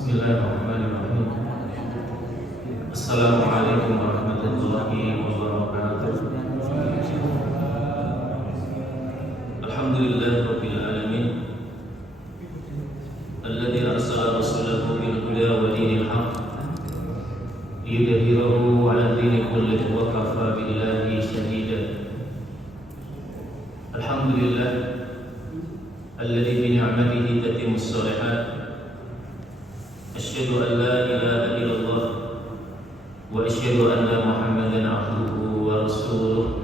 Bismillahirrahmanirrahim. Assalamualaikum warahmatullahi wabarakatuh. Alhamdulillah rabbil alamin. Alladzi arsala rasulahu bil huda wa dinil haqq liyudhhirahu 'ala dini kullihi wa kafa billahi shahida. Alhamdulillah alladzi bi ni'matihi tatimmus shalihat. Asyhadu an la ilaha illallah wa asyhadu anna Muhammadan abduhu wa rasuluh.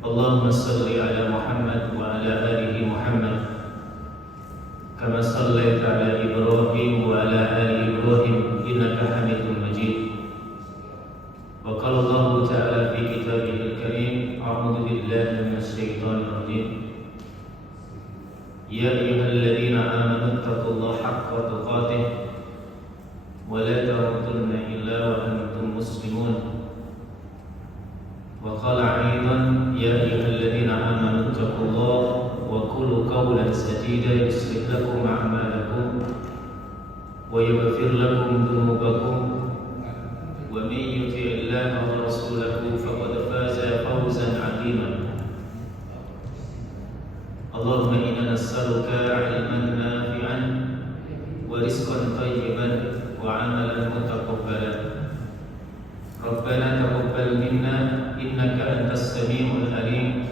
Allahumma salli ala Muhammad wa ala alihi Muhammad kama sallaita ala Ibrahim wa ala ali Ibrahim innaka Hamidum Majid. Wa qala Allah ta'ala fi kitabihil karim, a'udzu billahi minasy syaithanir rajim. Ya ayyuhalladzina amanu taqullaha haqqa tuqatih wa la tamutunna illa wa antum muslimun. Wa qala 'aidan ya ayyuhalladzina amanu taqullaha wa qulu qawlan sadida yuslih lakum a'malakum wa yaghfir lakum dhunubakum wa may yuti'illaha wa rasulahu faqad faza fawzan 'aziman. Allahumma inna nas'aluka 'ilman nafi'an wa rizqan thayyiban wa 'amalan mutaqabbalan. Rabbana taqabbal minna innaka antas samiul alim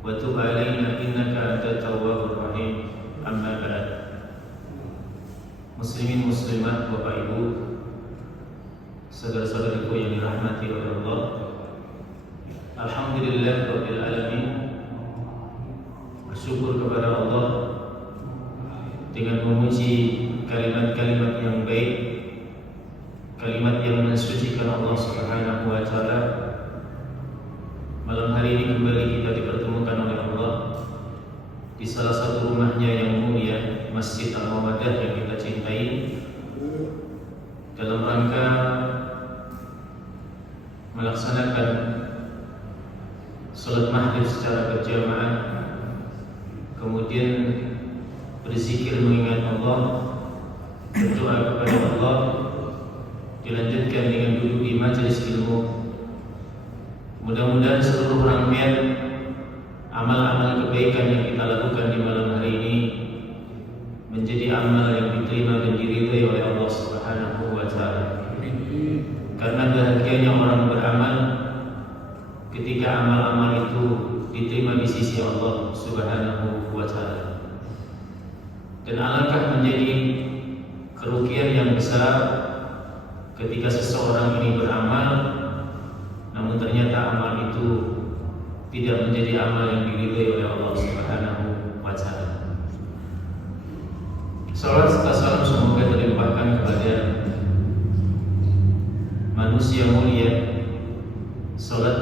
wa tub 'alaina innaka antat tawwabur rahim. Amma ba'd. Muslimin muslimat, Bapak Ibu, saudara-saudariku yang dirahmati oleh Allah. Alhamdulillah rabbil alamin. Bersyukur kepada Allah dengan memuji kalimat-kalimat yang baik, kalimat yang mensucikan Allah Subhanahu wa taala. Malam hari ini kembali kita dipertemukan oleh Allah di salah satu rumahnya yang mulia, Masjid Al-Mawaddah yang kita cintai, dalam rangka melaksanakan salat maghrib secara berjamaah, kemudian berzikir mengingat Allah, berdoa kepada Allah, dilanjutkan dengan duduk di majelis ilmu. Mudah-mudahan seluruh rangkaian amal-amal kebaikan yang kita lakukan di malam hari ini menjadi amal yang diterima dan diridhai oleh Allah Subhanahu wa taala. Karena bahagianya orang beramal ketika amal-amal itu diterima di sisi Allah Subhanahu wa taala. Dan alangkah menjadi kerugian yang besar ketika seseorang ini beramal namun ternyata amal itu tidak menjadi amal yang diridhai oleh Allah Subhanahu wa taala. Salawat serta salam semoga terlimpahkan kepada manusia mulia, salat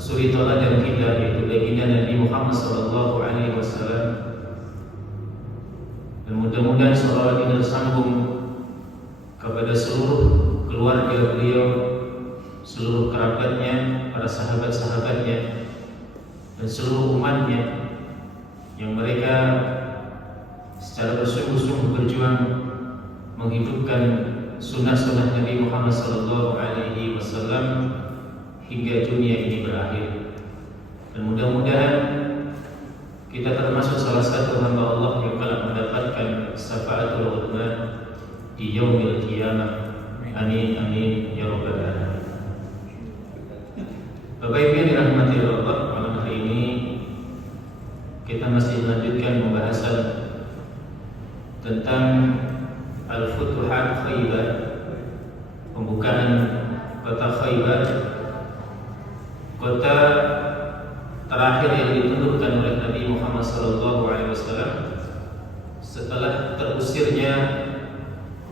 suri tauladan kita, yaitu baginda Nabi Muhammad sallallahu alaihi wasallam. Dan mudah-mudahan salawat ini tersambung kepada seluruh keluarga beliau, seluruh kerabatnya, para sahabat-sahabatnya, dan seluruh umatnya yang mereka secara bersungguh-sungguh berjuang menghidupkan sunnah-sunnah Nabi Muhammad sallallahu alaihi wasallam hingga dunia ini berakhir. Dan mudah-mudahan kita termasuk salah satu hamba Allah yang telah mendapatkan syafaatul uzma di yaumil qiyamah. Amin amin ya rabbal alamin. Bapak Ibu yang dirahmati Allah, malam hari ini kita masih melanjutkan pembahasan tentang Al-Futuhat Khaybar, pembukaan kota Khaybar, kota terakhir yang ditundukkan oleh Nabi Muhammad SAW setelah terusirnya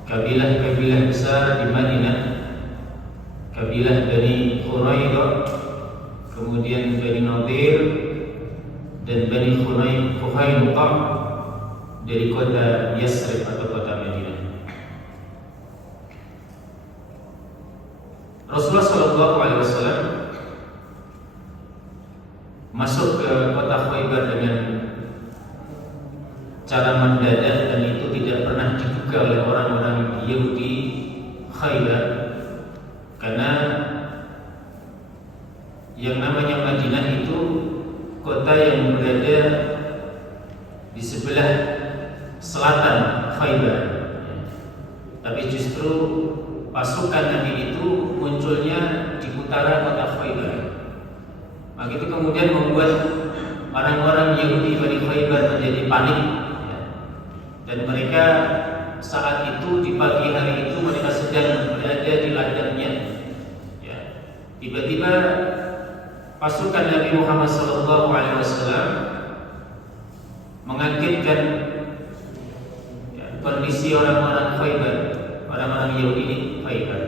kabilah-kabilah besar di Madinah, kabilah Bani Quraidah, kemudian Bani Nadir dan Bani Khuhainuqah dari kota Yasrib atau kota Madinah. Rasulullah SAW masuk ke kota Khaybar dengan cara mendadak, dan itu tidak pernah diduga selatan Khaybar. Tapi justru pasukan Nabi itu munculnya di utara kota Khaybar. Maka itu kemudian membuat orang-orang Yahudi Bani Khaybar menjadi panik, ya. Dan mereka saat itu di pagi hari itu mereka sedang berada di ladangnya, ya. Tiba-tiba pasukan Nabi Muhammad SAW mengagetkan, ya, kondisi orang-orang Khaybar, orang-orang Yahudi di Khaybar.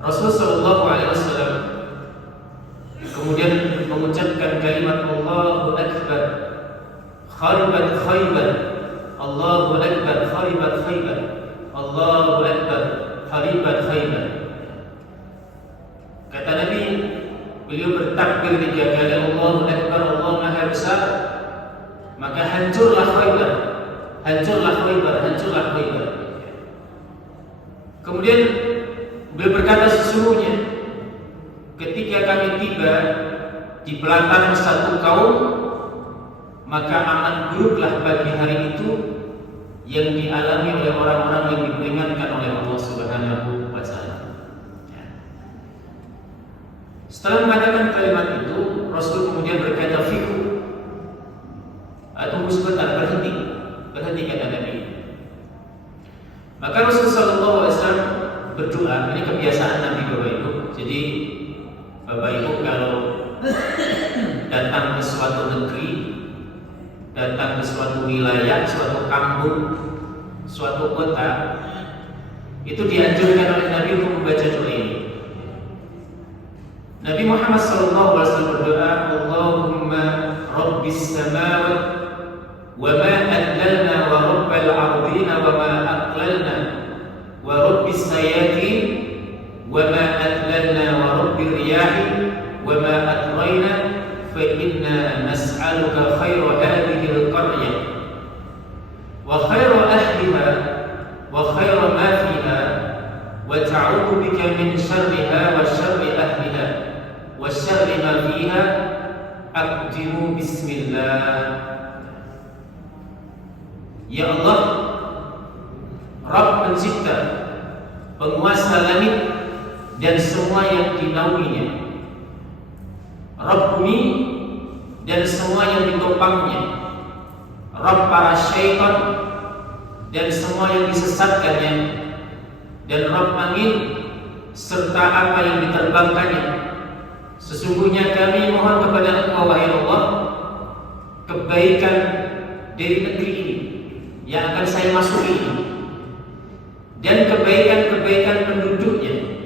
Rasulullah SAW kemudian mengucapkan kalimat Allahu Akbar, kharibat Khaybar, Allahu Akbar, kharibat Khaybar, Allahu Akbar, kharibat Khaybar. Kata Nabi, beliau bertakbir 3 kali, Allahu Akbar, Allah Maha Besar, maka hancurlah Khaybar, hancurlah Khaybar, hancurlah Khaybar. Kemudian beliau berkata, sesungguhnya ketika kami tiba di belakang satu kaum, maka aman buruklah bagi hari itu yang dialami oleh orang-orang yang diperingatkan oleh Allah Subhanahu wa Ta'ala. Setelah mengatakan kalimat itu, Rasul kemudian berkata, "Fiku." Tunggu sebentar, berhenti kata Nabi. Maka Rasulullah SAW berdoa. Ini kebiasaan Nabi Bapak Ibu. Jadi Bapak Ibu kalau datang ke suatu negeri, datang ke suatu wilayah, suatu kampung, suatu kota, itu dianjurkan oleh Nabi untuk membaca doa ini. Nabi Muhammad SAW berdoa, Allahumma Rabbis samawat wa ma adlalna wa Rabbal ardina wa ma aqlalna wa Rabbis sayatin wa ma adlalna wa Rabbir riyahi wa ma atrayna fa inna nas'aluka khayra hadhihi al-qaryah wa khayra ahliha wa khayra ma fiha wa ta'udhu bika min syarriha wa syarri ahliha wa syarri ma fiha aqdimu bismillah. Ya Allah, Rabb pencipta, penguasa langit dan semua yang dinaunginya, Rabb bumi dan semua yang ditopangnya, Rabb para syaitan dan semua yang disesatkannya, dan Rabb angin serta apa yang diterbangkannya. Sesungguhnya kami mohon kepada Engkau, wahai Allah, kebaikan dari negeri ini yang akan saya masuki ini, dan kebaikan-kebaikan penduduknya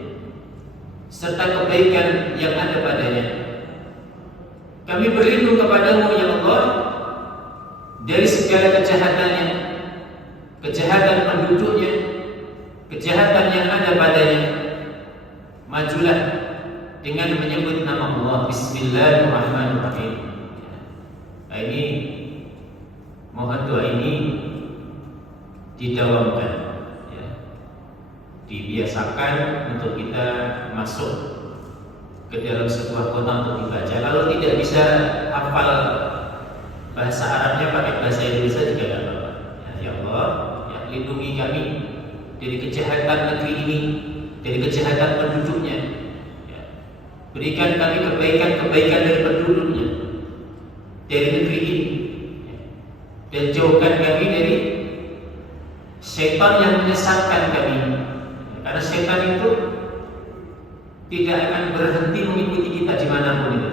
serta kebaikan yang ada padanya. Kami berlindung kepadamu ya Allah dari segala kejahatannya, kejahatan penduduknya, kejahatan yang ada padanya. Majulah dengan menyebut nama Allah, Bismillahirrahmanirrahim. Nah, ini mohon doa ini didawamkan, ya. Dibiasakan untuk kita masuk ke dalam sebuah kota untuk dibaca. Kalau tidak bisa hafal bahasa Arabnya, pakai bahasa Indonesia juga tidak apa-apa. Ya Allah, ya, lindungi kami dari kejahatan negeri ini, dari kejahatan penduduknya, ya. Berikan kami kebaikan-kebaikan dari penduduknya, dari negeri ini, ya. Dan jauhkan kami dari syaitan yang menyesatkan kami, karena syaitan itu tidak akan berhenti mengikuti kita dimanapun itu.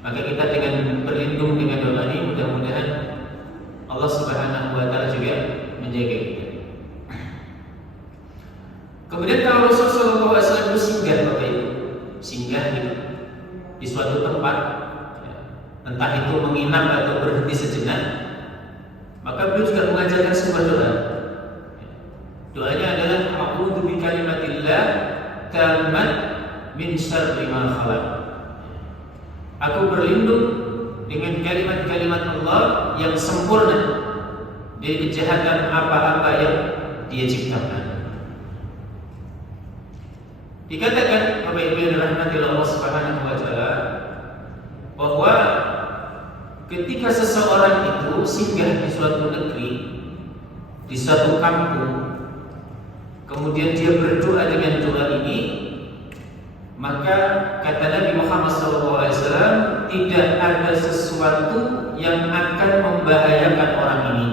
Maka kita dengan berlindung dengan doa ini, mudah-mudahan Allah Subhanahu wa Ta'ala juga menjaga kita. Kemudian kalau Rasulullah SAW itu singgah, Bapak Ibu, singgah gitu di suatu tempat, ya, entah itu menginap atau berhenti sejenak, maka beliau juga mengajarkan sebuah doa. Doanya adalah a'udzu bi kalimatillah tammat min syarri ma khalaq. Aku berlindung dengan kalimat-kalimat Allah yang sempurna dari kejahatan apa-apa yang Dia ciptakan. Dikatakan Bapak Ibu yang dirahmati Allah Subhanahu wa Ta'ala bahwa ketika seseorang itu singgah di suatu negeri, di suatu kampung, kemudian dia berdoa dengan doa ini, maka kata Nabi Muhammad SAW, tidak ada sesuatu yang akan membahayakan orang ini.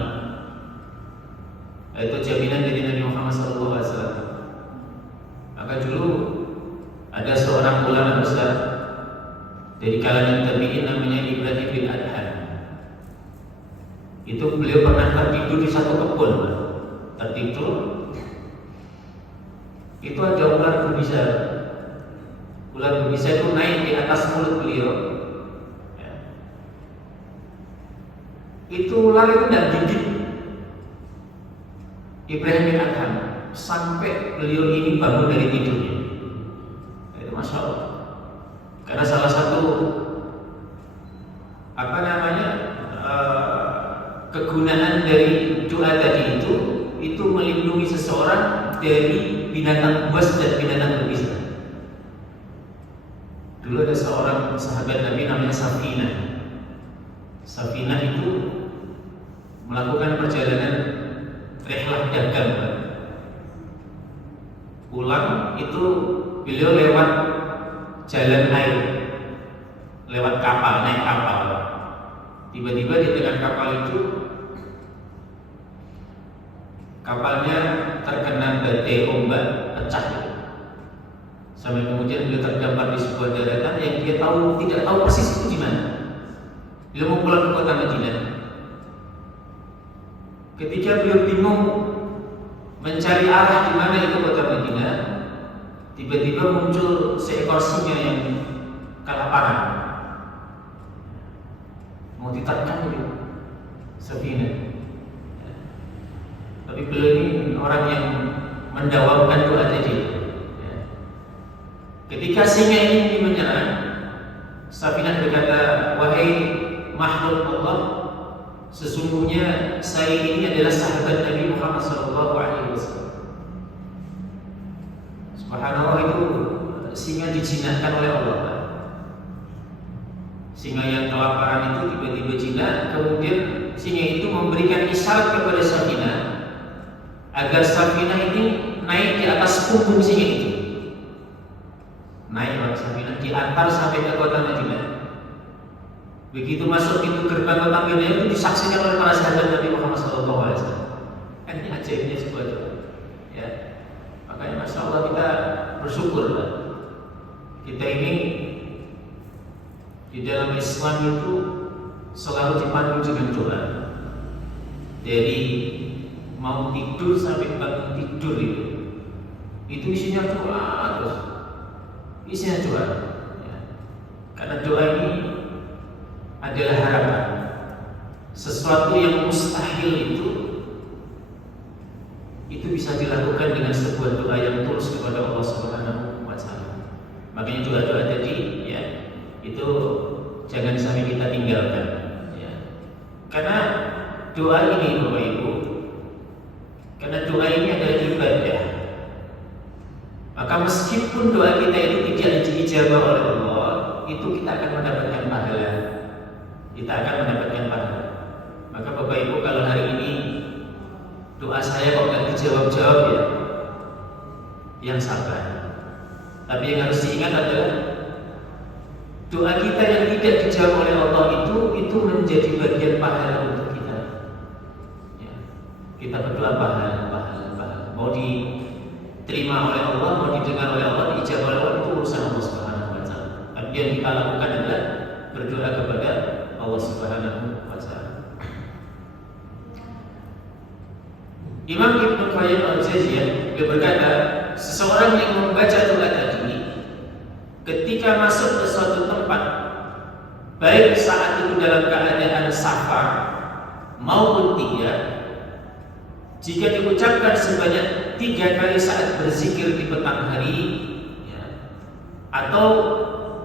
Itu jaminan dari Nabi Muhammad SAW. Maka dulu ada seorang ulama besar dari kalangan tabi'in namanya Ibrahim bin Adham. Itu beliau pernah tertidur di satu kebun. Tertidur, itu ada ular berbisa. Ular berbisa itu naik di atas mulut beliau. Itu ular itu tidak gigit Ibrahim bin Adham sampai beliau ini bangun dari tidurnya. Itu Masya Allah. Karena salah satu kegunaan dari doa tadi itu melindungi seseorang dari binatang buas dan binatang berbisa. Dulu ada seorang sahabat Nabi namanya Safinah. Safinah itu melakukan perjalanan rihlah dagang. Pulang itu beliau lewat jalan air, lewat kapal, naik kapal. Tiba-tiba di tengah kapal itu kapalnya terkena badai ombak, pecah. Sampai kemudian beliau terdampar di sebuah daratan yang dia tidak tahu persis itu di mana. Beliau mau pulang ke kota Madinah. Ketika beliau bingung mencari arah di mana itu kota Madinah, tiba-tiba muncul seekor singa yang kelaparan, mau diterkam itu Safinah. Tapi beliau ini orang yang mendawamkan doa tadi. Ketika singa ini menyerang, Safinah berkata, wahai makhluk Allah, sesungguhnya saya ini adalah sahabat Nabi Muhammad SAW. Subhanallah, itu singa dijinakkan oleh Allah. Singa yang kelaparan itu tiba-tiba jinak, kemudian singa itu memberikan isyarat kepada Safinah agar Safinah ini naik di atas punggung singa itu. Naik oleh Safinah, diantar sampai ke kota Madinah. Begitu masuk pintu gerbang kota Madinah itu disaksikan oleh para sahabat Nabi Muhammad SAW. Kan ini ajaibnya sebuah doa. Ya, makanya Masya Allah kita bersyukur. Kita ini di dalam Islam itu selalu dipandu dengan doa. Dari mau tidur sampai bangun tidur itu isinya doa terus. Isinya doa. Ya. Karena doa ini adalah harapan. Sesuatu yang mustahil itu bisa dilakukan dengan sebuah doa yang tulus kepada Allah Subhanahu wa taala. Makanya doa-doa tadi ya, itu jangan sampai kita tinggalkan ya. Karena doa ini Bapak Ibu, karena doa ini adalah ibadah. Maka meskipun doa kita itu tidak diijabah oleh Allah, itu kita akan mendapatkan pahala. Kita akan mendapatkan pahala. Maka Bapak Ibu, kalau hari ini doa saya kok nggak dijawab-jawab ya, yang sabar. Tapi yang harus diingat adalah doa kita yang tidak dijawab oleh Allah itu menjadi bagian pahala untuk kita. Ya. Kita berdoa pahala. Mau diterima oleh Allah, mau didengar oleh Allah, diijabah oleh Allah, itu urusan Allah Subhanahu wa taala. Tapi yang kita lakukan adalah berdoa kepada Allah Subhanahu wa taala. Imam Ibnu Qayyim al-Jauziyah dia berkata, seseorang yang membaca doa tadi ketika masuk ke suatu tempat, baik saat itu dalam keadaan safar maupun tidak, jika diucapkan sebanyak 3 kali saat berzikir di petang hari ya, atau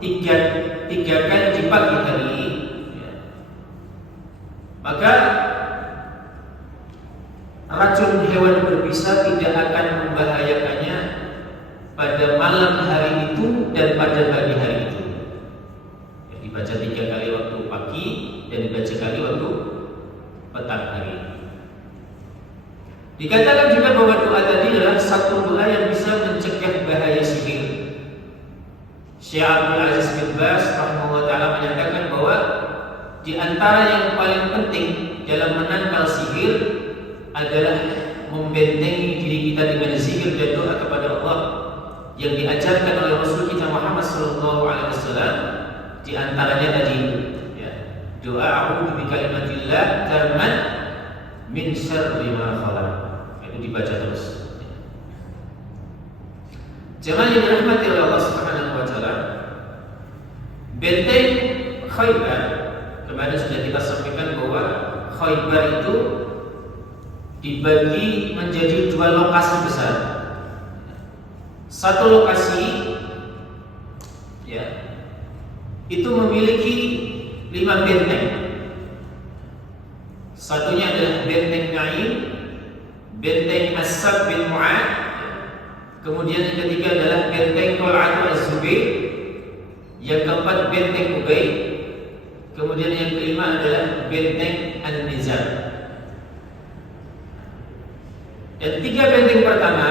3 kali di pagi hari ya, maka racun hewan berbisa tidak akan membahayakannya pada malam hari itu dan pada pagi hari itu. Ya, dibaca 3 kali waktu pagi dan dibaca petang hari. Dikatakan juga bahwa doa tadi adalah satu doa yang bisa mencegah bahaya sihir. Syekh Abdul Aziz bin Baz rahimahullah taala menyatakan bahwa di antara yang paling penting dalam menangkal sihir adalah membentengi diri kita dengan zikir dan doa kepada Allah yang diajarkan oleh Rasul kita Muhammad sallallahu alaihi wasallam. Di antaranya tadi ya, doa a'udzu bikalimatillah tammat min syarri ma khalaq. Itu dibaca terus. Jemaah yang dirahmati oleh Allah Subhanahu wa taala, benteng Khaybar kemarin sudah kita sampaikan bahwa Khaybar itu dibagi menjadi dua lokasi besar. Satu lokasi ya itu memiliki 5 benteng. Satunya adalah benteng Naim, benteng As-Sab bin Mu'ad, kemudian yang ketiga adalah benteng Qal'atu Az-Zubair, yang keempat benteng Ubay, kemudian yang kelima adalah benteng An-Nizar. Dan 3 benteng pertama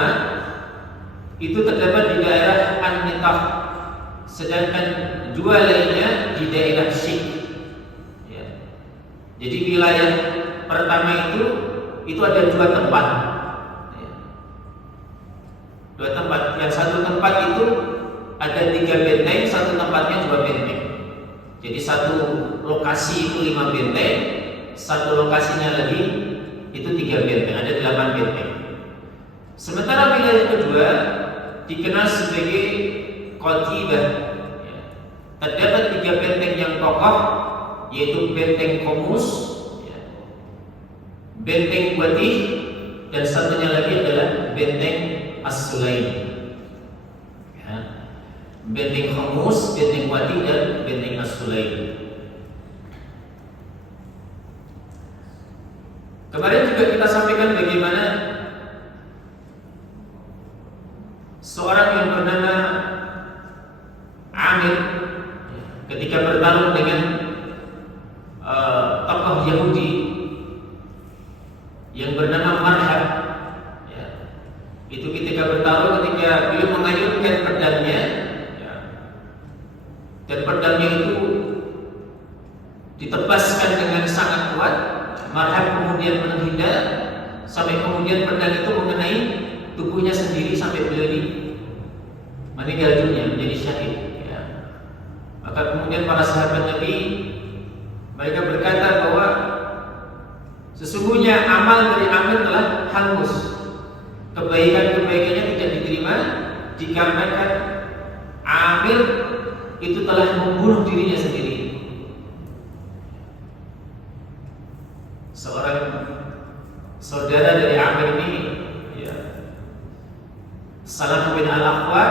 itu terdapat di daerah An-Nitah, sedangkan 2 lainnya di daerah Syik. Ya. Jadi wilayah pertama itu ada 2 tempat. Ya. 2 tempat. Yang satu tempat itu ada 3 benteng, satu tempatnya 2 benteng. Jadi satu lokasi itu 5 benteng, satu lokasinya lagi itu 3 benteng, ada 8 benteng. Sementara wilayah kedua dikenal sebagai Qatibah. Ya. Terdapat 3 benteng yang kokoh, yaitu benteng Qomus, ya, benteng Watih, dan satunya lagi adalah benteng As-Sulaim. Ya. Benteng Qomus, benteng Watih, dan benteng As-Sulaim. Kemarin juga kita sampaikan bagaimana seorang yang bernama Amir ketika bertarung dengan tokoh Yahudi yang bernama Marhab, ya, itu ketika bertarung, ketika beliau mengayunkan pedangnya, ya, dan pedangnya itu ditebaskan dengan sangat kuat, Marhab kemudian menghindar sampai kemudian pedang itu mengenai tubuhnya sendiri sampai beliau meninggal dunia, menjadi syahid. Ya. Maka kemudian para sahabat Nabi mereka berkata bahwa sesungguhnya amal dari Amir telah hangus, kebaikan-kebaikannya tidak diterima dikarenakan Amir itu telah membunuh dirinya sendiri. Seorang saudara dari Amir ini, ya, Salam bin Al-Aqwa,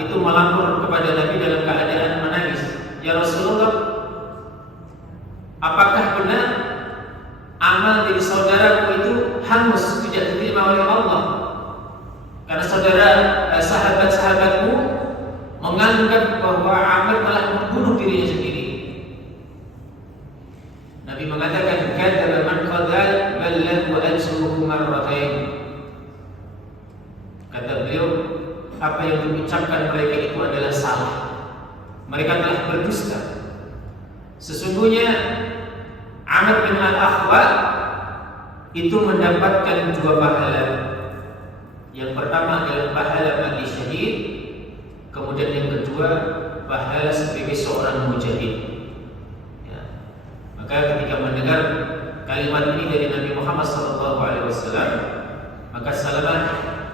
itu melapor kepada Nabi dalam keadaan menangis. Ya Rasulullah, apakah benar amal dari saudaraku itu hangus, tidak diterima oleh Allah? Karena sahabat-sahabatmu menganggap bahwa Amir telah membunuh dirinya sendiri. Nabi mengatakan, kadzaba man qala bal lahu ajruhu marratain. Kata beliau, apa yang diucapkan mereka itu adalah salah. Mereka telah berdusta. Sesungguhnya Amr bin Al-Akhwa itu mendapatkan 2 pahala. Yang pertama adalah pahala mati syahid, kemudian yang kedua pahala sebagai seorang mujahid. Ya. Maka ketika mendengar kalimat ini dari Nabi Muhammad SAW, maka Salamah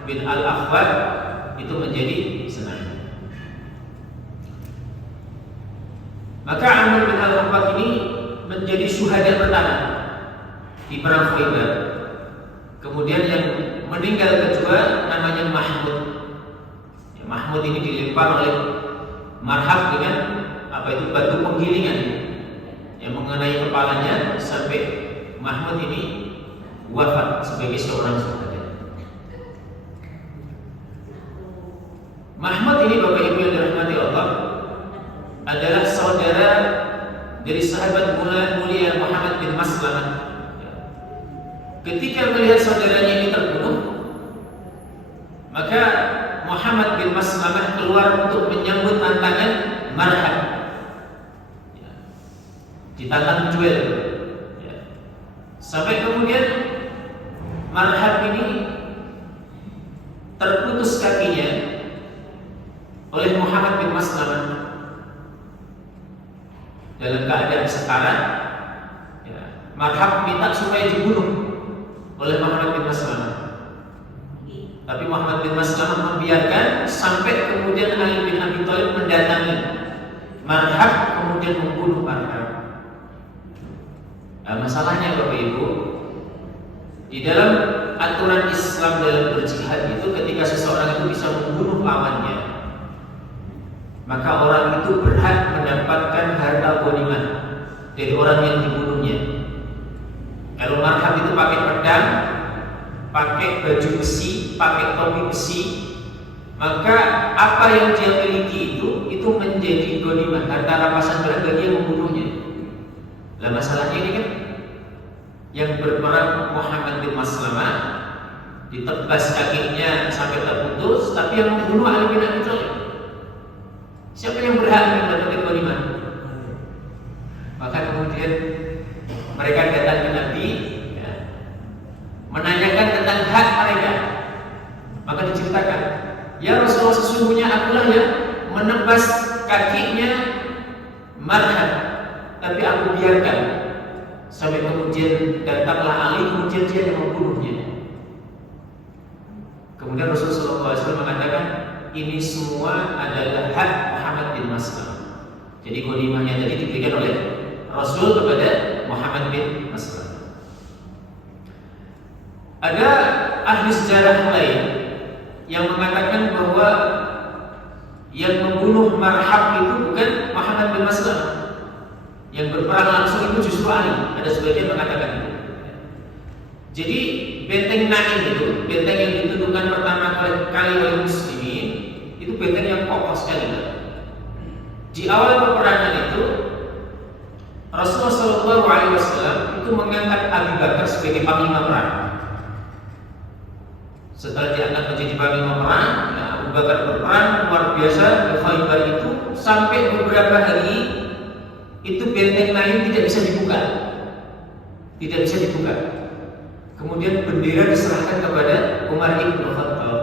bin Al-Akhwa itu menjadi senang. Maka Amr bin Al-Akhwa ini menjadi syuhada pertama di perang Khaybar. Kemudian yang meninggal kedua namanya Mahmud. Ya, Mahmud ini dilempar oleh Marhab dengan batu penggilingan yang mengenai kepalanya sampai Mahmud ini wafat sebagai seorang syuhada. Mahmud ini Bapak Ibu yang dirahmati Allah adalah saudara dari sahabat mulia Muhammad bin Maslamah. ketika melihat saudaranya ini terbunuh, maka Muhammad bin Maslamah keluar untuk menyambut tantangan marhab, ditantang duel, sampai kemudian marhab ini terputus kakinya oleh Muhammad bin Maslamah dalam keadaan sekarat. Marhab minta supaya dibunuh oleh Muhammad bin Maslamah, tapi Muhammad bin Maslamah membiarkan sampai kemudian Ali bin Abi Thalib mendatangi marhab, kemudian membunuh marhab. Nah, masalahnya Bapak Ibu, di dalam aturan Islam dalam berjihad itu, ketika seseorang itu bisa membunuh lawannya, maka orang itu berhak mendapatkan harta ghanimah dari orang yang dibunuhnya. Kalau marhab itu pakai pedang, pakai baju besi, pakai topi besi, maka apa yang dia miliki itu menjadi ghanimah, harta rampasan berharga dia membunuhnya. Lah masalahnya ini kan yang berperang Muhammad bin Maslamah, ditebas kakinya sampai terputus, tapi yang membunuh Ali bin Abi Thalib. Siapa yang berhak mendapatkan ghanimah? Maka kemudian mereka datang ke Nabi, menanyakan tentang hak mereka. Maka diceritakan, ya Rasulullah, sesungguhnya akulah yang menebas kakinya marhab, tapi aku biarkan sampai kemudian datanglah Ali, kemudian dia yang membunuhnya. Kemudian Rasulullah SAW mengatakan, ini semua adalah hak Muhammad bin Maslamah. Jadi ghanimahnya tadi diberikan oleh Rasul kepada Muhammad bin Maslamah. Ada ahli sejarah lain yang mengatakan bahwa yang membunuh marhab itu bukan Muhammad bin Maslamah, yang berperang langsung itu justru Ali. Ada sebagian mengatakan itu. Jadi benteng Naim itu, benteng yang ditentukan pertama kali oleh muslimin, itu benteng yang kokoh sekali. Di awal peperangan itu Rasulullah SAW itu mengangkat Abu Bakar sebagai panglima perang. Setelah diangkat menjadi panglima perang, Abu Bakar berperang luar biasa di Khaybar itu sampai beberapa hari itu benteng Naim tidak bisa dibuka, Kemudian bendera diserahkan kepada Umar bin Khattab.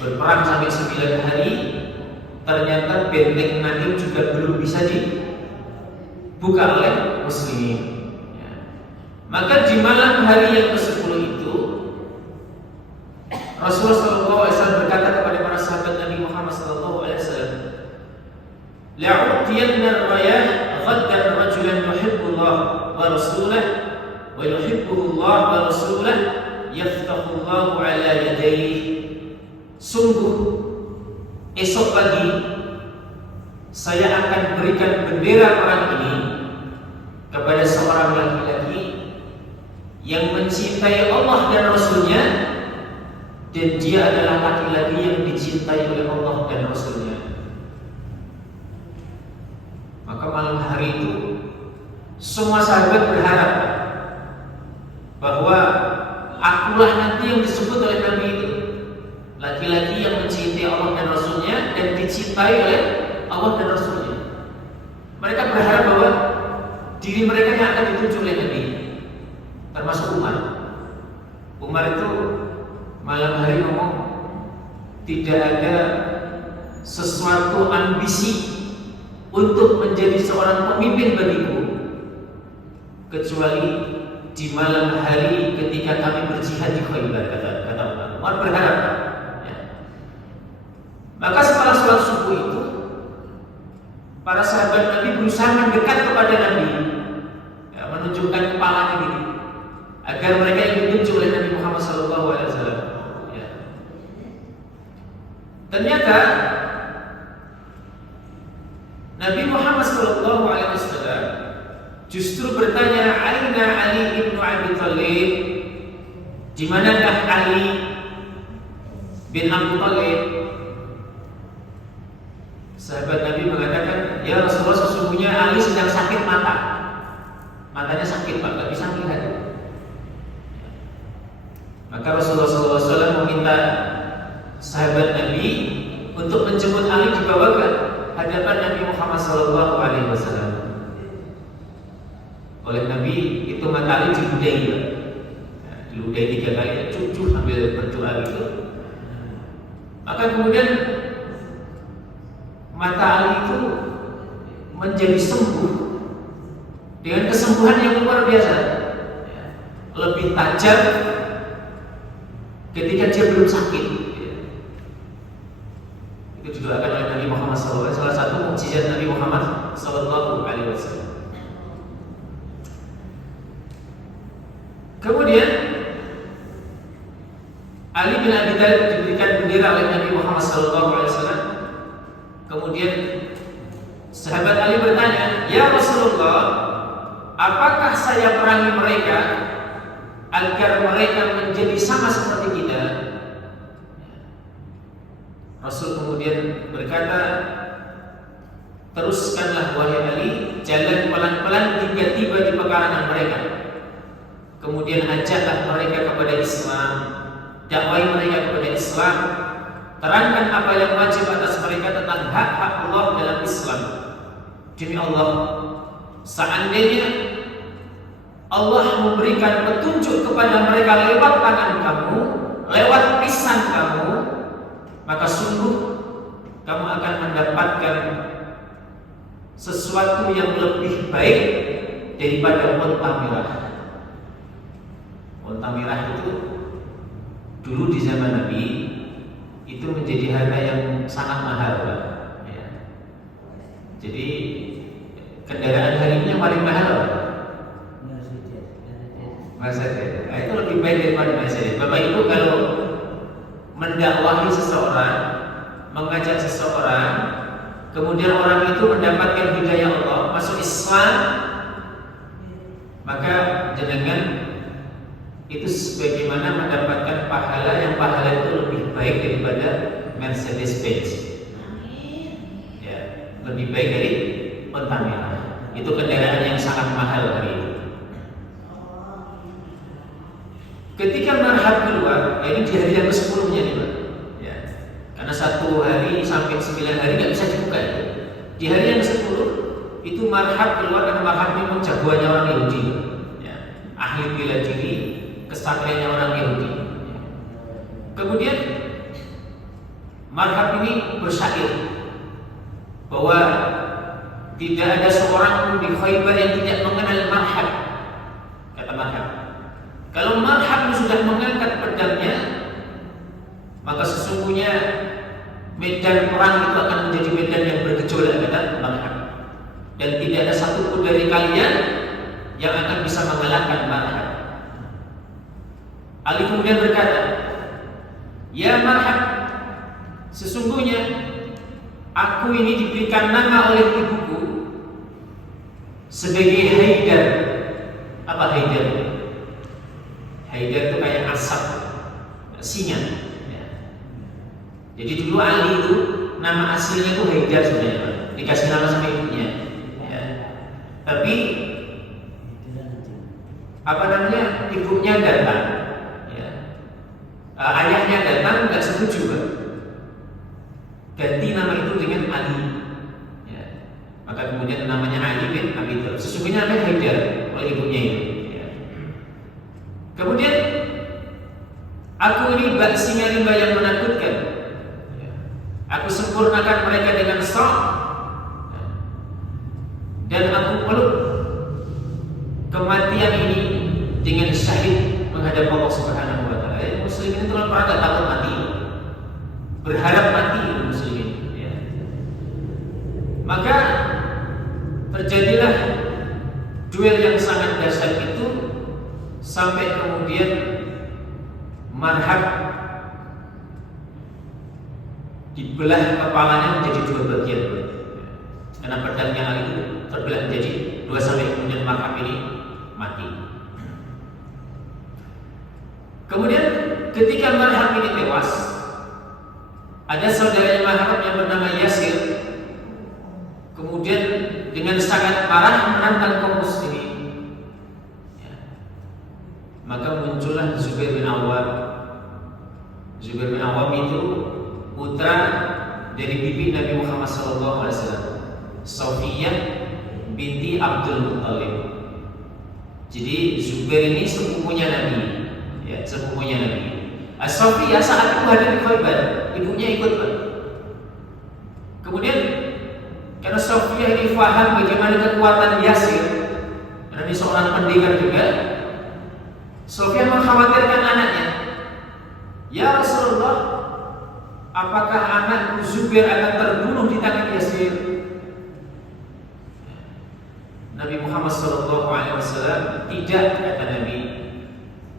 Berperang sampai 9 hari, ternyata benteng Naim juga belum bisa dibuka oleh muslimin. Maka di malam hari yang ke-10 itu, Rasulullah SAW berkata kepada para sahabat Nabi Muhammad SAW, la'utiyadna ar-rayah ghaddan rajulan yuhibbullah wa rasulah wa yuhibbullah wa rasulah yaftahullahu ala yadayhi. Sungguh esok pagi saya akan berikan bendera perang ini kepada seorang laki-laki yang mencintai Allah dan Rasulnya, dan dia adalah laki-laki yang dicintai oleh Allah dan Rasulnya. Maka malam hari itu semua sahabat berharap bahwa akulah nanti yang disebut oleh Nabi itu, laki-laki yang mencintai Allah dan Rasulnya dan dicintai oleh Allah dan Rasulnya. Mereka berharap bahwa diri mereka yang akan ditunjuk oleh Nabi, termasuk Umar. Umar itu malam hari ngomong, tidak ada sesuatu ambisi untuk menjadi seorang pemimpin bagiku kecuali di malam hari ketika kami berjihad di Khaybar, kata Umar. Umar berharap. Maka setelah sholat subuh itu, para sahabat Nabi berusaha mendekat kepada Nabi, menunjukkan kepalanya gini, agar mereka yang ditunjuk oleh Nabi Muhammad SAW. Ternyata Nabi Muhammad SAW justru bertanya, aina Ali ibnu Abi Thalib, di manakah Ali bin Abi Thalib? Sahabat Nabi mengatakan, ya Rasulullah, sesungguhnya Ali sedang sakit mata. Matanya sakit Pak, gak bisa melihat. Maka Rasulullah SAW meminta sahabat Nabi untuk menjemput Ali dibawa ke hadapan Nabi Muhammad SAW. Oleh Nabi itu mata Ali diludahi, diludahi 3 kali, cucu sambil berdoa gitu. Maka kemudian mata Ali itu menjadi sembuh dengan kesembuhan yang luar biasa, lebih tajam ketika dia belum sakit. Itu didoakan oleh Nabi Muhammad SAW, salah satu mukjizat Nabi Muhammad SAW. Kemudian Ali bin Abi Thalib diberikan bendera oleh Nabi Muhammad SAW. Kemudian sahabat Ali bertanya, "Ya Rasulullah, apakah saya perangi mereka agar mereka menjadi sama seperti kita?" Rasul kemudian berkata, "Teruskanlah wahai Ali, jalan pelan-pelan hingga tiba di pekarangan mereka. Kemudian ajaklah mereka kepada Islam, dakwai mereka kepada Islam, terangkan apa yang wajib atas mereka tentang hak-hak Allah dalam Islam. Demi Allah, seandainya Allah memberikan petunjuk kepada mereka lewat tangan kamu, lewat lisan kamu, maka sungguh kamu akan mendapatkan sesuatu yang lebih baik daripada unta merah." Unta merah itu dulu di zaman Nabi itu menjadi harga yang sangat mahal, Pak. Ya. Jadi kendaraan hari ini yang paling mahal, Pak. Mercedes. Nah, itu lebih baik daripada Mercedes. Bapak Ibu kalau mendakwahi seseorang, mengajak seseorang, kemudian orang itu mendapatkan hidayah Allah, masuk Islam, maka jenengan itu sebagaimana mendapatkan pahala yang pahala itu lebih baik daripada Mercedes Benz. Ya, lebih baik dari unta merah. Itu kendaraan yang sangat mahal hari ini. Ketika marhab keluar, ini di hari yang ke-10-nya nih, Pak. Ya. Karena 1 hari sampai 9 hari nggak bisa dibuka itu. Di hari yang ke-10 itu marhab keluar, karena marhab memang jagoannya orang Yahudi. Ya. Ahli bela diri, kesatrianya orang Yahudi. Kemudian marhab ini bersyair bahwa tidak ada seorang pun di Khaybar yang tidak mengenal marhab. Kata marhab, kalau marhab sudah mengangkat pedangnya, maka sesungguhnya medan perang itu akan menjadi medan yang bergejolak, kata marhab. Dan tidak ada satupun dari kalian yang akan bisa mengalahkan marhab. Ali kemudian berkata, "Ya marhab, sesungguhnya aku ini diberikan nama oleh ibuku sebagai Haidar." Apa Haidar? Haidar itu kayak asap, singa. Ya. Jadi dulu Ali itu nama aslinya itu Haidar sebenarnya, dikasih nama sama ibunya. Ya. Tapi apa namanya, ibunya datang, ya. Ayahnya datang nggak setuju, kan? Ganti nama itu dengan Ali. Ya. Maka kemudian namanya Ali bin Abi Thalib. Sesungguhnya namanya Haidar oleh ibunya itu. Kemudian, "Aku ini bak singa rimba yang menakutkan. Aku sempurnakan mereka dengan sok, dan aku peluk kematian ini dengan syahid menghadap Allah Subhanahu wa Ta'ala." Muslimin itu kalau perang takut mati, berharap mati muslimin. Ya. Maka terjadilah duel yang sangat dahsyat itu, sampai kemudian marhab dibelah kepalanya menjadi 2 bagian, karena pedangnya Ali itu terbelah menjadi 2, sampai kemudian marhab ini mati. Kemudian ketika marhab ini tewas, ada saudaranya marhab yang bernama Yasir, kemudian dengan sangat marah menantang kaum muslimin. Maka muncullah Zubair bin Awwam Zubair bin Awam itu putra dari bibi Nabi Muhammad SAW, Sofiyah binti Abdul Muttalib. Jadi Zubair ini sepupunya Nabi, ya, sepupunya Nabi. Sofiyah saat itu ada di Khaybar, ibunya ikut. Kemudian karena Sofiyah ini faham bagaimana kekuatan Yasir, karena dia seorang pendekar juga, Sofiyah mengkhawatirkan anaknya. Ya Rasulullah, apakah anakku Zubair akan terbunuh di tangan Yasir? Nabi Muhammad SAW tidak, kata Nabi,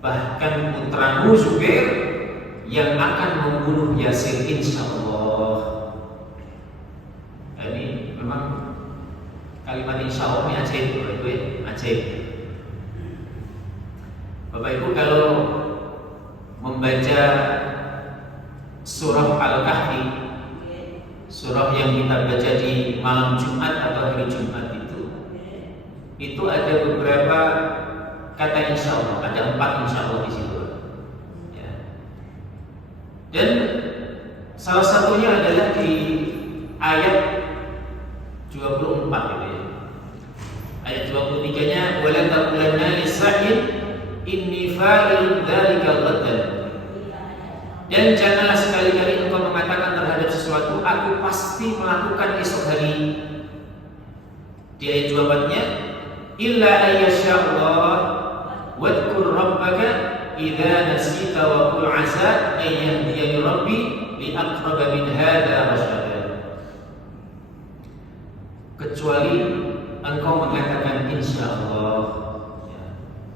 bahkan putramu Zubair yang akan membunuh Yasir insyaallah. Ini memang kalimat insyaallah ini ajaib, Bapak Ibu, ajaib. Bapak Ibu kalau membaca surah Al-Kahfi, surah yang kita baca di malam Jumat atau hari Jumat itu ada beberapa kata insyaallah, ada 4 insyaallah di situ. Ya. Dan salah satunya adalah di ayat 24 gitu ya. Ayat 23-nya wala taqulanna lisa'in inni fa'ilun dzalika ghadan. Dan janganlah sekali-kali engkau mengatakan terhadap sesuatu aku pasti melakukan esok hari. Di ayat 24-nya illa ayyasha'allah wadhkur rabbaka idza nasita wa qul 'asa an yahdiyani rabbi li aqraba min hadza rasyada. Kecuali engkau mengatakan insyaallah, ya.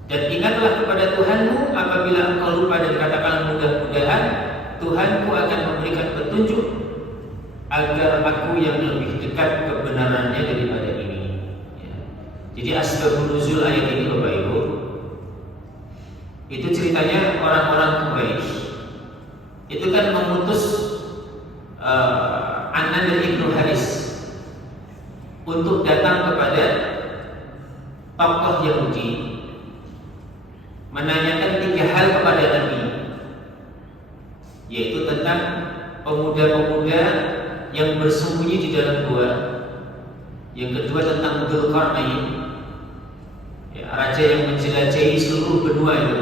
Dan ingatlah kepada Tuhanmu apabila engkau lupa dan katakan mudah-mudahan Tuhanku akan memberikan petunjuk agar aku yang lebih dekat kebenarannya daripada ini, ya. Jadi asbabun nuzul ayat ini Bapak Ibu, itu ceritanya orang-orang Quraisy itu kan mengutus Anan dan Ibnu Haris untuk datang kepada tokoh Yahudi menanyakan 3 hal kepada Nabi, yaitu tentang pemuda-pemuda yang bersembunyi di dalam gua, yang kedua tentang Dzulqarnain, ya, raja yang menjelajahi seluruh benua itu,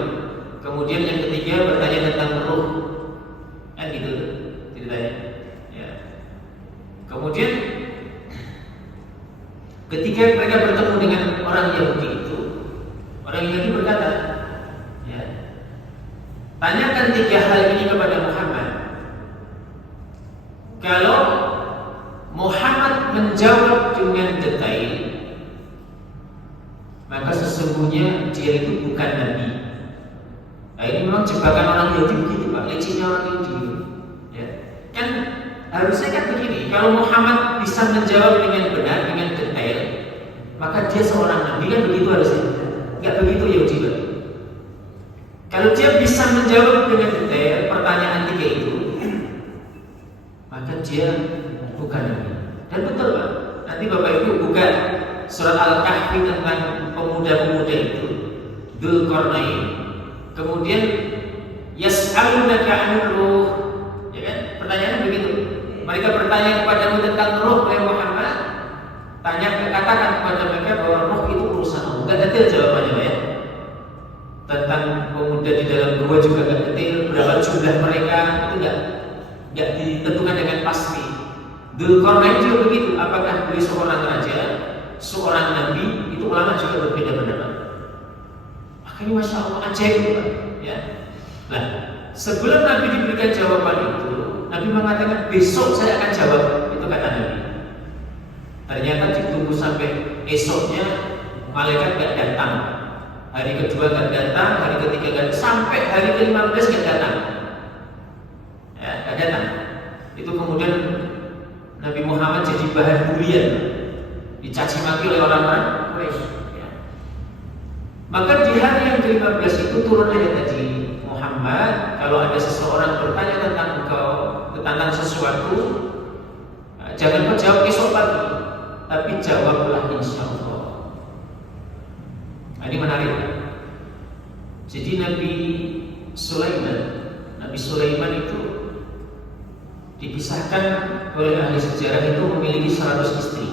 kemudian yang ketiga bertanya tentang Ruh, kan gitu ceritanya, ya. Kemudian ketika mereka bertemu dengan orang Yahudi itu, orang Yahudi berkata, ya, tanyakan 3 hal ini kepada Muhammad. Kalau Muhammad menjawab dengan detail, maka sesungguhnya dia itu bukan Nabi. Nah, ini memang jebakan orang Yahudi begitu, Pak, lecehnya orang Yahudi, ya. Kan harusnya kan begini, kalau Muhammad bisa menjawab dengan benar, dengan detail, maka dia seorang nabi, kan begitu harusnya. Enggak begitu Yahudi, Pak. Kalau dia bisa menjawab dengan detail pertanyaan 3 itu, maka dia bukan nabi. Dan betul, Pak. Nanti Bapak Ibu buka surat Al-Kahfi tentang pemuda-pemuda itu, Dzulqarnain. Kemudian yas'alunaka 'anil ruh, ya kan? Pertanyaannya begitu. Mereka bertanya kepadamu tentang roh, wahai Muhammad. Katakan kepada mereka bahwa roh itu urusan Allah. Enggak detail jawabannya, Pak, ya. Tentang pemuda di dalam gua juga enggak detail. Berapa jumlah mereka itu enggak ditentukan dengan pasti. Dzulqarnain juga begitu. Apakah beliau seorang raja, seorang nabi? Itu ulama juga berbeda pendapat. Makanya masya Allah ajaib, Pak, ya. Nah, sebelum Nabi diberikan jawaban itu, Nabi mengatakan besok saya akan jawab, itu kata Nabi. Ternyata ditunggu sampai esoknya, malaikat gak datang. Hari kedua gak datang, hari ketiga gak datang, sampai hari ke-15 gak datang. Ya, gak datang. Itu kemudian Nabi Muhammad jadi bahan bulian, dicaci maki oleh orang-orang Quraisy. Ya. Maka di hari yang ke-15 itu turun ayat tadi, Muhammad, kalau ada seseorang bertanya tentang engkau, tentang sesuatu, jangan kau jawab esok pagi, tapi jawablah insyaallah. Nah, ini menarik. Jadi Nabi Sulaiman Nabi Sulaiman itu dikisahkan oleh ahli sejarah itu memiliki 100 istri.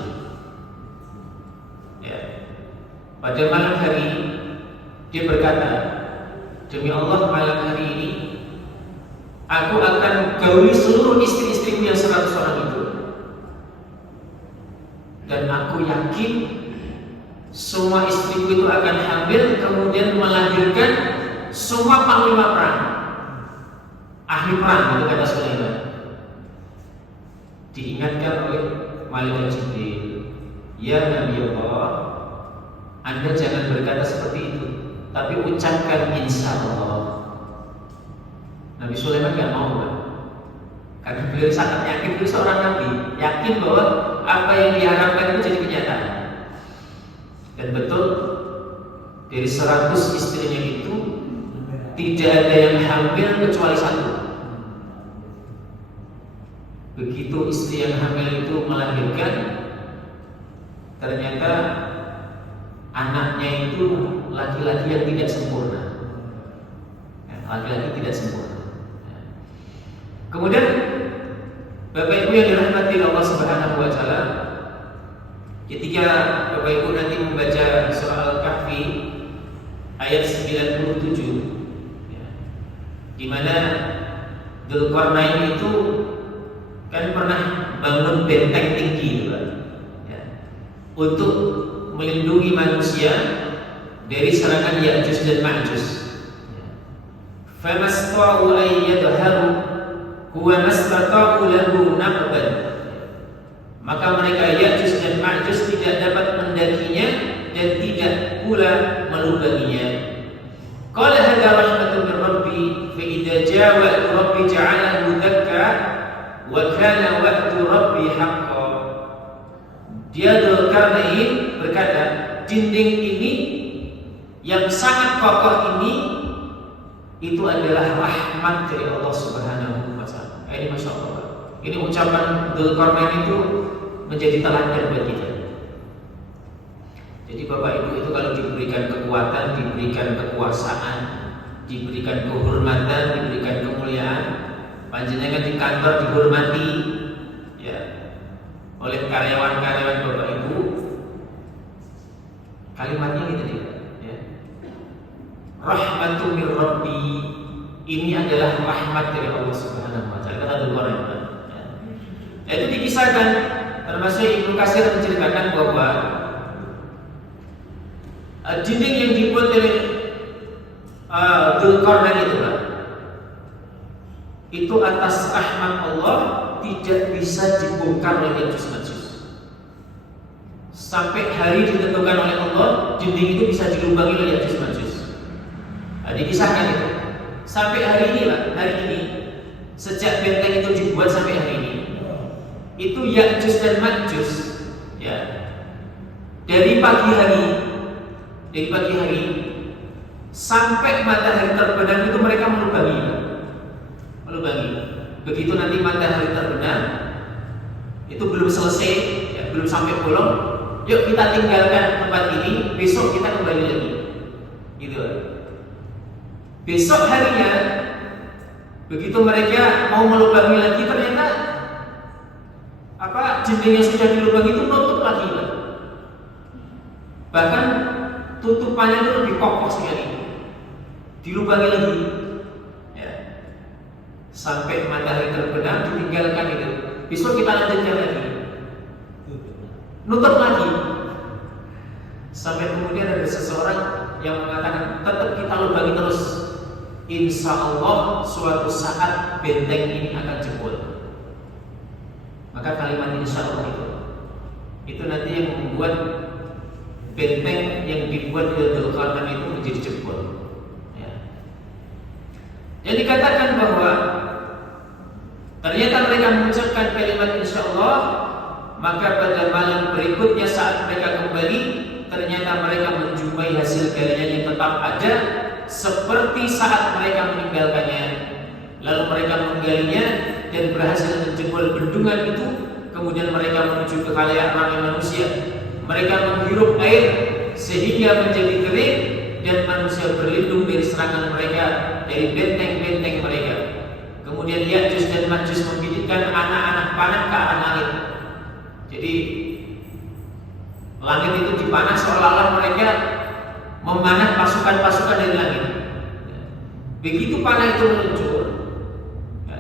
Ya. Pada malam hari dia berkata, demi Allah malam hari ini aku akan gauli seluruh istri-istriku yang 100 orang itu. Dan aku yakin semua istriku itu akan hamil, kemudian melahirkan semua panglima perang, ahli perang, itu kata Sulaiman. Diingatkan oleh Malaikat Jibril, ya Nabi Allah, Anda jangan berkata seperti itu, tapi ucapkan insya Allah. Nabi Sulaiman gak mau, kan? Karena beliau sangat yakin, beliau seorang nabi, yakin bahwa apa yang diharapkan itu jadi kenyataan. Dan betul, dari 100 istrinya itu tidak ada yang hamil kecuali 1. Begitu istri yang hamil itu melahirkan, ternyata anaknya itu laki-laki yang tidak sempurna. Laki-laki tidak sempurna. Kemudian Bapak Ibu yang dirahmati Allah Subhanahu wa taala, ketika Bapak Ibu nanti membaca surah Al-Kahfi ayat 97, di mana Dzulqarnain itu kan pernah bangun benteng tinggi, ya, untuk melindungi manusia dari serangan Ya'juj dan Ma'juj. Famasta'u ay yadharu huwa mastata'u lahu naqban. Maka mereka Ya'juj dan Ma'juj tidak dapat mendakinya dan tidak pula melubanginya. Qala hadza rahmatun min rabbi fa idza jaa wa'du rabbi ja'alahu dakka wa kana wa'du rabbi haqqan. Dia Dzulqarnain berkata, dinding ini yang sangat kokoh ini itu adalah rahmat dari Allah Subhanahu wa taala. Ini Masya Allah. Ini ucapan Dzulqarnain itu menjadi teladan bagi kita. Jadi Bapak Ibu itu kalau diberikan kekuatan, diberikan kekuasaan, diberikan kehormatan, diberikan kemuliaan, panjenengan di kantor dihormati, ya, oleh karyawan-karyawan Bapak Ibu, kalimatnya gitu nih, ya. Rahmatu mir Rabbi, ini adalah rahmat dari Allah Subhanahu wa taala. Kata Dzulqarnain. Ya. Itu dikisahkan, termasuk Ibnu Katsir menceritakan bahwa dinding yang dibuat oleh Dzulqarnain itu atas rahmat Allah tidak bisa dibongkar oleh Ya'juj Ma'juj. Sampai hari ditentukan oleh Allah, dinding itu bisa dilubangi oleh Ya'juj Ma'juj. Dikisahkan itu. Sampai hari ini lah, hari ini, sejak benteng itu dibuat sampai hari ini, itu Ya'juj dan Ma'juj, ya, dari pagi hari sampai matahari terbenam itu mereka melubangi. Begitu nanti matahari terbenam, itu belum selesai, ya, belum sampai pulang. Yuk kita tinggalkan tempat ini, besok kita kembali lagi. Gitu. Besok harinya, begitu mereka mau melubangi lagi, ternyata dinding yang sudah dilubangi itu nutup lagi. Bahkan tutupannya itu lebih kokoh sekali. Dilubangi lagi, ya, sampai matahari terbenam, ditinggalkan itu. Besok kita lanjutkan lagi, nutup lagi, sampai kemudian ada seseorang yang mengatakan tetap kita lubangi terus. Insya Allah suatu saat benteng ini akan jebol. Maka kalimat insya Allah itu nanti yang membuat benteng yang dibuat oleh Dzulqarnain itu menjadi jebol. Jadi dikatakan bahwa ternyata mereka mengucapkan kalimat insya Allah, maka pada malam berikutnya saat mereka kembali, ternyata mereka menjumpai hasil galian yang tetap ada seperti saat mereka meninggalkannya. Lalu mereka menggalinya dan berhasil menjebol bendungan itu. Kemudian mereka menuju ke khalayak ramai manusia. Mereka menghirup air sehingga menjadi kering dan manusia berlindung dari serangan mereka, dari benteng-benteng mereka. dan Majus membidikkan anak-anak panah ke arah langit. Jadi langit itu dipanah seolah-olah mereka memanah pasukan-pasukan dari langit. Begitu panah itu meluncur,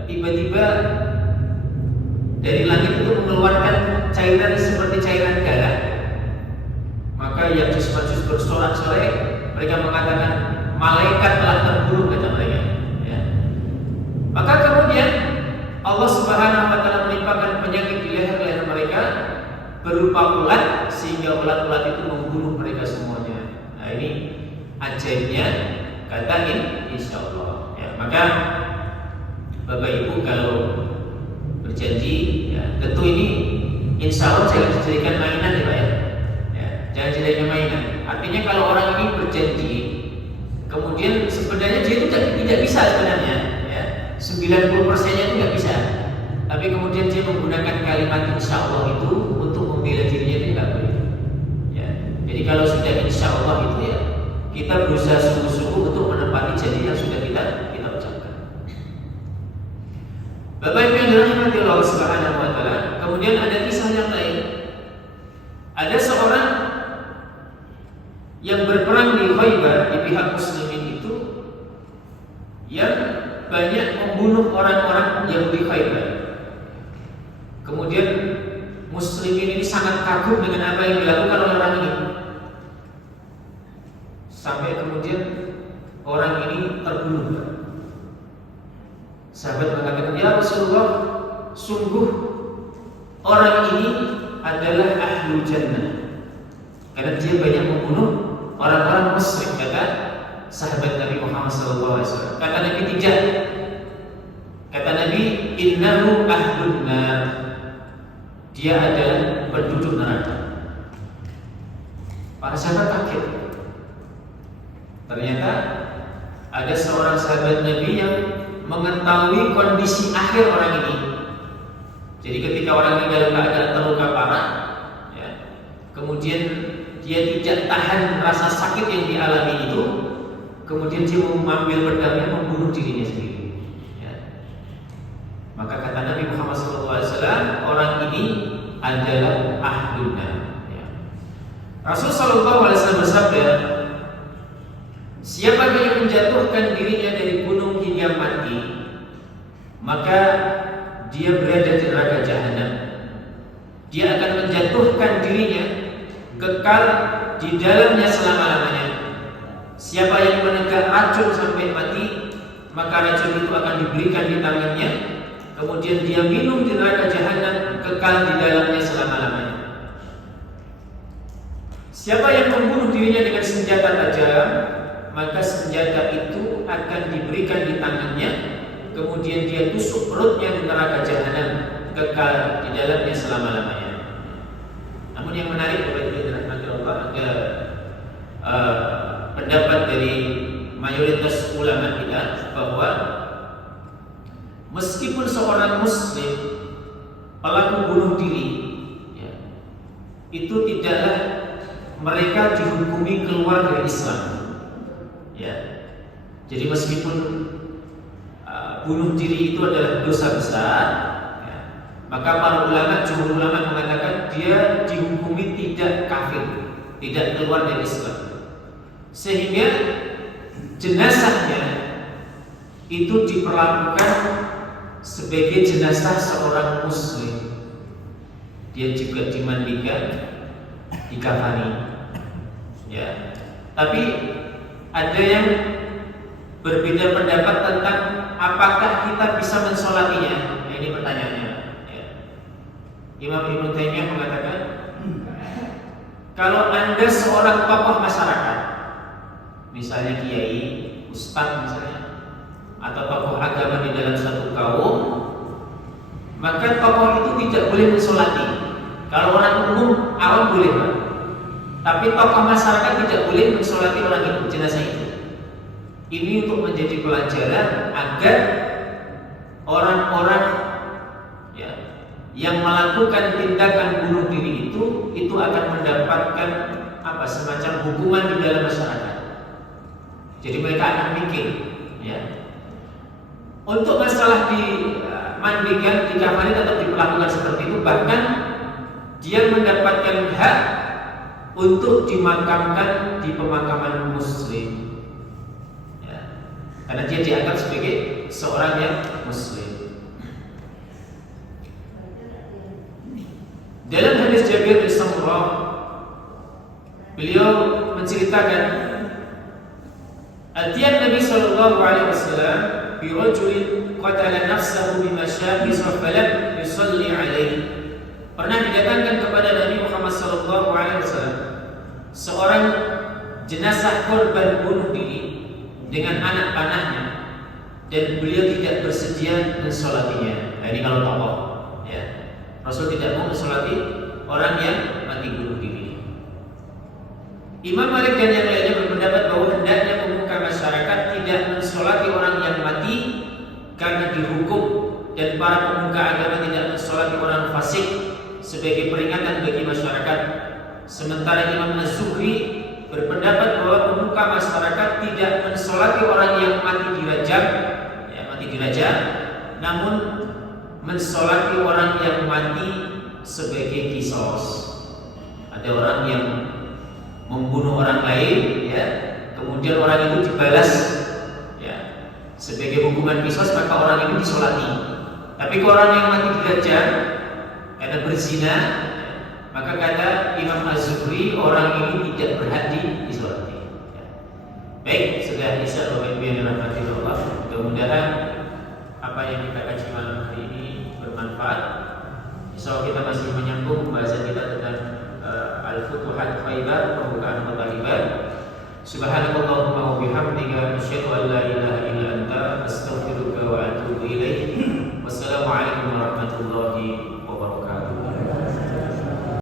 tiba-tiba dari langit itu mengeluarkan cairan seperti cairan darah. Maka Ya'juj Ma'juj bersorak-sorai, mereka mengatakan malaikat telah terbunuh, kata mereka. Ya. Maka kemudian Allah Subhanahu wa taala menimpakan penyakit di leher-leher mereka berupa ulat, sehingga ulat-ulat itu membunuh mereka semuanya. Nah, ini ajaibnya kata insya Allah. Ya, maka Bapak Ibu kalau berjanji, ya, tentu ini insya Allah jangan dijadikan mainan ya Pak ya. Ya, jangan dijadikan mainan. Artinya kalau orang ini berjanji, kemudian sebenarnya dia itu tidak bisa sebenarnya. 90%-nya itu nggak bisa, tapi kemudian dia menggunakan kalimat insya Allah itu untuk membela dirinya, itu nggak boleh. Ya. Jadi kalau sudah insya Allah itu ya kita berusaha sungguh-sungguh untuk menepati janji yang sudah kita ucapkan. Bapak Ibu yang dirahmati Allah Subhanahu wa taala, kemudian ada kisah yang lain. Ada seorang yang berperang di Khaybar di pihak muslimin itu yang banyak membunuh orang-orang Yahudi Khaybar. Kemudian muslimin ini sangat kagum dengan apa yang dilakukan oleh orang ini. Sampai kemudian orang ini terbunuh. Sahabat mengatakan, "Ya Rasulullah, sungguh orang ini adalah ahlul jannah." Karena dia banyak membunuh orang-orang musyrik, kata sahabat Nabi Muhammad SAW. Kata Nabi tidak. Kata Nabi, "Innahu ahlun nar." Dia adalah penduduk neraka. Para sahabat kaget. Ternyata ada seorang sahabat Nabi yang mengetahui kondisi akhir orang ini. Jadi ketika orang ini dalam keadaan terluka parah, ya, kemudian dia tidak tahan rasa sakit yang dialami itu, kemudian dia mengambil pedangnya membunuh dirinya sendiri. Ya. Maka kata Nabi Muhammad SAW, orang ini adalah ahlun nar. Ya. Rasul SAW bersabda, siapa yang menjatuhkan dirinya dari gunung hingga mati, maka dia berada di neraka jahanam. Dia akan menjatuhkan dirinya kekal di dalamnya selama-lamanya. Siapa yang menegak racun sampai mati, maka racun itu akan diberikan di tangannya, kemudian dia minum di neraka jahanam, kekal di dalamnya selama-lamanya. Siapa yang membunuh dirinya dengan senjata tajam, maka senjata itu akan diberikan di tangannya, kemudian dia tusuk perutnya di neraka jahanam, kekal di dalamnya selama-lamanya. Namun yang menarik bagi Allah ada pendapat dari mayoritas ulama kita bahwa meskipun seorang muslim pelaku bunuh diri, ya, itu tidaklah mereka dihukumi keluar dari Islam. Ya. Jadi meskipun bunuh diri itu adalah dosa besar, ya, maka para ulama, jumhur ulama mengatakan dia dihukumi tidak kafir, tidak keluar dari Islam. Sehingga jenazahnya itu diperlakukan sebagai jenazah seorang muslim. Dia juga dimandikan, dikafani. Ya. Tapi ada yang berbeda pendapat tentang apakah kita bisa mensolatinya. Nah, ini pertanyaannya. Ya. Imam Ibnu Taimiyah mengatakan, kalau Anda seorang tokoh masyarakat, misalnya kiai, ustadz misalnya, atau tokoh agama di dalam satu kaum, maka tokoh itu tidak boleh mensolati. Kalau orang umum, awam boleh, Pak. Tapi tokoh masyarakat tidak boleh mensolati orang itu, jenazah itu. Ini untuk menjadi pelajaran agar orang-orang, ya, yang melakukan tindakan bunuh diri itu akan mendapatkan semacam hukuman di dalam masyarakat. Jadi mereka akan mikir, ya. Untuk masalah di dimandikan, dikafani tetap diperlakukan seperti itu. Bahkan dia mendapatkan hak untuk dimakamkan di pemakaman muslim, ya. Karena dia dianggap sebagai seorang yang muslim. Dalam hadis Jabir bin Samurah, beliau menceritakan atiyan Nabi sallallahu alaihi wasallam bi rajulin qatala nafsahu bi masyabis falam yusalli alaihi. Pernah didatangkan kepada Nabi Muhammad sallallahu alaihi wasallam seorang jenazah korban bunuh diri dengan anak panahnya dan beliau tidak bersedia mensolatinya. Nah, ini kalau tokoh, ya. Rasul tidak mau mensolati orang yang mati bunuh diri. Imam Malik dan yang lainnya berpendapat bahwa hendaknya pemuka masyarakat tidak mensolati orang yang mati karena dihukum, dan para pemuka agama tidak mensolati orang fasik sebagai peringatan bagi masyarakat. Sementara Imam Az-Zuhri berpendapat bahwa pemuka masyarakat tidak mensolati orang yang mati dirajam, ya, mati dirajam, namun mensolati orang yang mati sebagai kisos. Ada orang yang membunuh orang lain, ya, kemudian orang itu dibalas, ya, sebagai hukuman kisos, maka orang itu disolati. Tapi kalau orang yang mati dirajam karena berzina, maka kata Imam Az-Zuhri orang ini tidak berhak disolati. Ya. Baik, sudah bisa Bapak Ibu yang dirahmati Allah. Mudah-mudahan apa yang kita kaji malam hari ini bermanfaat. Insyaallah kita masih menyambung pembahasan kita tentang Al-Futuhat Khaybar, pembukaan kota Khaybar. Subhanallahumma wa bihamdika asyhadu an la ilaha